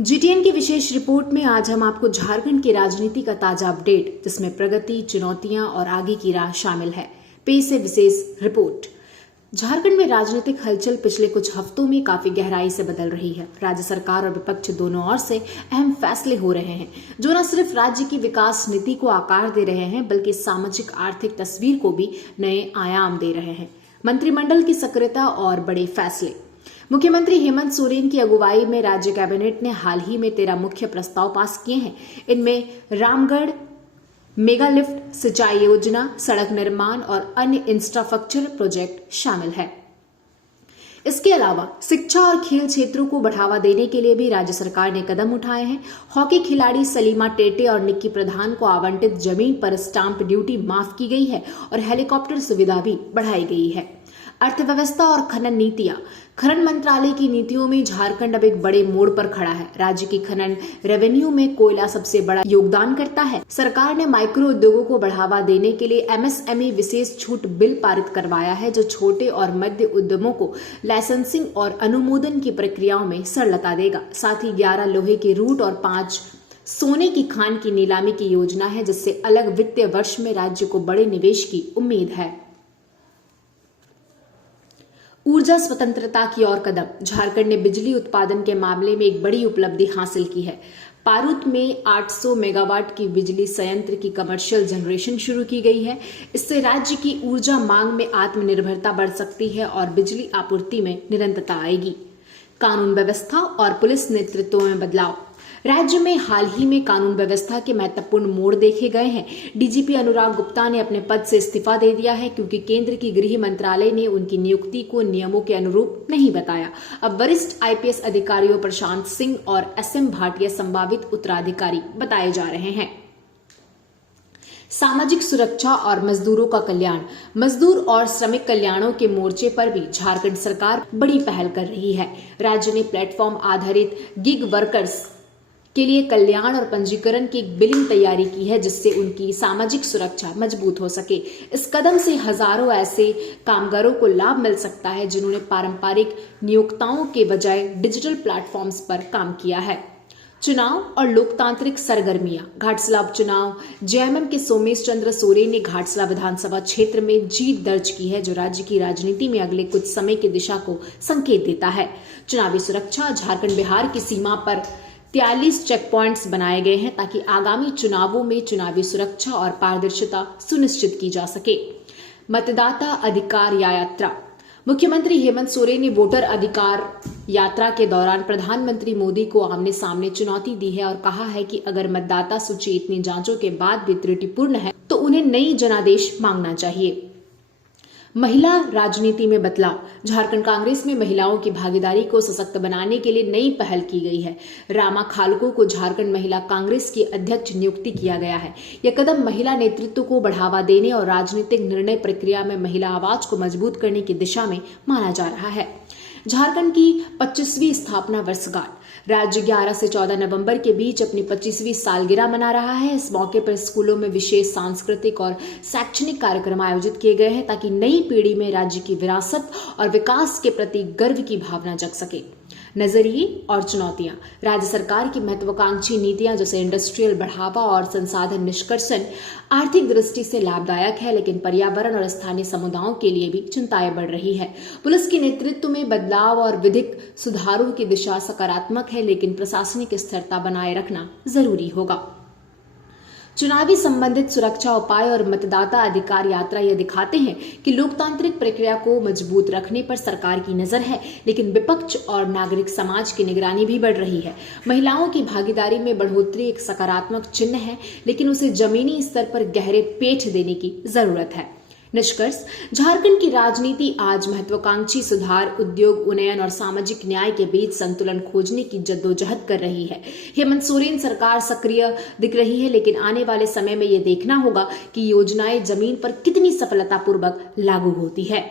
GTN की विशेष report में आज हम आपको झारखंड की राजनीति का ताजा अपडेट, जिसमें प्रगति, चुनौतियां और आगे की राह शामिल है। पेश है विशेष रिपोर्ट। झारखंड में राजनीतिक हलचल पिछले कुछ हफ्तों में काफी गहराई से बदल रही है। राज्य सरकार और विपक्ष दोनों ओर से अहम फैसले हो रहे हैं, जो न सिर्फ राज्य की विकास नीति को आकार दे रहे हैं, बल्कि सामाजिक आर्थिक तस्वीर को भी नए आयाम दे रहे हैं। मंत्रिमंडल की सक्रियता और बड़े फैसले। मुख्यमंत्री हेमंत सोरेन की अगुवाई में राज्य कैबिनेट ने हाल ही में 13 मुख्य प्रस्ताव पास किए हैं। इनमें रामगढ़ मेगा लिफ्ट, सिंचाई योजना, सड़क निर्माण और अन्य इंफ्रास्ट्रक्चर प्रोजेक्ट शामिल है। इसके अलावा शिक्षा और खेल क्षेत्रों को बढ़ावा देने के लिए भी राज्य सरकार ने कदम उठाए हैं। हॉकी खिलाड़ी सलीमा टेटे और निक्की प्रधान को आवंटित जमीन पर स्टाम्प ड्यूटी माफ की गई है और हेलीकॉप्टर सुविधा भी बढ़ाई गई है। अर्थव्यवस्था और खनन नीतियां। खनन मंत्रालय की नीतियों में झारखंड अब एक बड़े मोड़ पर खड़ा है। राज्य की खनन रेवेन्यू में कोयला सबसे बड़ा योगदान करता है। सरकार ने माइक्रो उद्योगों को बढ़ावा देने के लिए एमएसएमई विशेष छूट बिल पारित करवाया है, जो छोटे और मध्य उद्यमों को लाइसेंसिंग और अनुमोदन की प्रक्रियाओं में सरलता देगा। साथ ही 11 लोहे के रूट और 5 सोने की खान की नीलामी की योजना है, जिससे अलग वित्तीय वर्ष में राज्य को बड़े निवेश की उम्मीद है। ऊर्जा स्वतंत्रता की ओर कदम। झारखंड ने बिजली उत्पादन के मामले में एक बड़ी उपलब्धि हासिल की है। पारूत में 800 मेगावाट की बिजली संयंत्र की कमर्शियल जनरेशन शुरू की गई है। इससे राज्य की ऊर्जा मांग में आत्मनिर्भरता बढ़ सकती है और बिजली आपूर्ति में निरंतरता आएगी। कानून व्यवस्था और पुलिस नेतृत्व में बदलाव। राज्य में हाल ही में कानून व्यवस्था के महत्वपूर्ण मोड़ देखे गए हैं। डीजीपी अनुराग गुप्ता ने अपने पद से इस्तीफा दे दिया है, क्योंकि केंद्र की गृह मंत्रालय ने उनकी नियुक्ति को नियमों के अनुरूप नहीं बताया। अब वरिष्ठ आईपीएस अधिकारियों प्रशांत सिंह और एसएम भाटिया संभावित उत्तराधिकारी बताए जा रहे हैं। सामाजिक सुरक्षा और मजदूरों का कल्याण। मजदूर और श्रमिक कल्याणों के मोर्चे पर भी झारखंड सरकार बड़ी पहल कर रही है। राज्य ने प्लेटफॉर्म आधारित गिग वर्कर्स के लिए कल्याण और पंजीकरण की एक बिलिंग तैयारी की है, जिससे उनकी सामाजिक सुरक्षा मजबूत हो सके। इस कदम से हजारों ऐसे कामगारों को लाभ मिल सकता है, जिन्होंने पारंपरिक नियोक्ताओं के बजाय डिजिटल प्लेटफॉर्म्स पर काम किया है। चुनाव और लोकतांत्रिक सरगर्मियां। घाटशिला उपचुनाव। जेएमएम के सोमेश चंद्र सोरेन ने घाटशिला विधानसभा क्षेत्र में जीत दर्ज की है, जो राज्य की राजनीति में अगले कुछ समय की दिशा को संकेत देता है। चुनावी सुरक्षा। झारखंड बिहार की सीमा पर 43 चेक पॉइंट्स बनाए गए हैं, ताकि आगामी चुनावों में चुनावी सुरक्षा और पारदर्शिता सुनिश्चित की जा सके। मतदाता अधिकार यात्रा। मुख्यमंत्री हेमंत सोरेन ने वोटर अधिकार यात्रा के दौरान प्रधानमंत्री मोदी को आमने सामने चुनौती दी है और कहा है कि अगर मतदाता सूची इतनी जांचों के बाद भी त्रुटिपूर्ण है, तो उन्हें नई जनादेश मांगना चाहिए। महिला राजनीति में बदलाव। झारखंड कांग्रेस में महिलाओं की भागीदारी को सशक्त बनाने के लिए नई पहल की गई है। रामा खालको को झारखंड महिला कांग्रेस की अध्यक्ष नियुक्ति किया गया है। यह कदम महिला नेतृत्व को बढ़ावा देने और राजनीतिक निर्णय प्रक्रिया में महिला आवाज को मजबूत करने की दिशा में माना जा रहा है। झारखंड की 25वीं स्थापना वर्षगांठ। राज्य 11 से 14 नवंबर के बीच अपनी 25वीं सालगिरह मना रहा है। इस मौके पर स्कूलों में विशेष सांस्कृतिक और शैक्षणिक कार्यक्रम आयोजित किए गए हैं, ताकि नई पीढ़ी में राज्य की विरासत और विकास के प्रति गर्व की भावना जग सके। नजरिए और चुनौतियां। राज्य सरकार की महत्वाकांक्षी नीतियां, जैसे इंडस्ट्रियल बढ़ावा और संसाधन निष्कर्षण, आर्थिक दृष्टि से लाभदायक है, लेकिन पर्यावरण और स्थानीय समुदायों के लिए भी चिंताएं बढ़ रही है। पुलिस के नेतृत्व में बदलाव और विधिक सुधारों की दिशा सकारात्मक है, लेकिन प्रशासनिक स्थिरता बनाए रखना जरूरी होगा। चुनावी संबंधित सुरक्षा उपाय और मतदाता अधिकार यात्रा यह दिखाते हैं कि लोकतांत्रिक प्रक्रिया को मजबूत रखने पर सरकार की नजर है, लेकिन विपक्ष और नागरिक समाज की निगरानी भी बढ़ रही है। महिलाओं की भागीदारी में बढ़ोतरी एक सकारात्मक चिन्ह है, लेकिन उसे जमीनी स्तर पर गहरे पेठ देने की जरूरत है। निष्कर्ष। झारखंड की राजनीति आज महत्वाकांक्षी सुधार, उद्योग उन्नयन और सामाजिक न्याय के बीच संतुलन खोजने की जद्दोजहद कर रही है। हेमंत सोरेन सरकार सक्रिय दिख रही है, लेकिन आने वाले समय में यह देखना होगा कि योजनाएं जमीन पर कितनी सफलतापूर्वक लागू होती है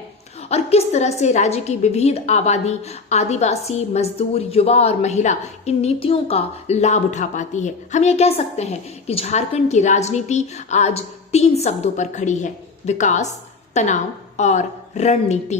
और किस तरह से राज्य की विविध आबादी, आदिवासी, मजदूर, युवा और महिला इन नीतियों का लाभ उठा पाती है। हम ये कह सकते हैं कि झारखंड की राजनीति आज 3 शब्दों पर खड़ी है: विकास, तनाव और रणनीति।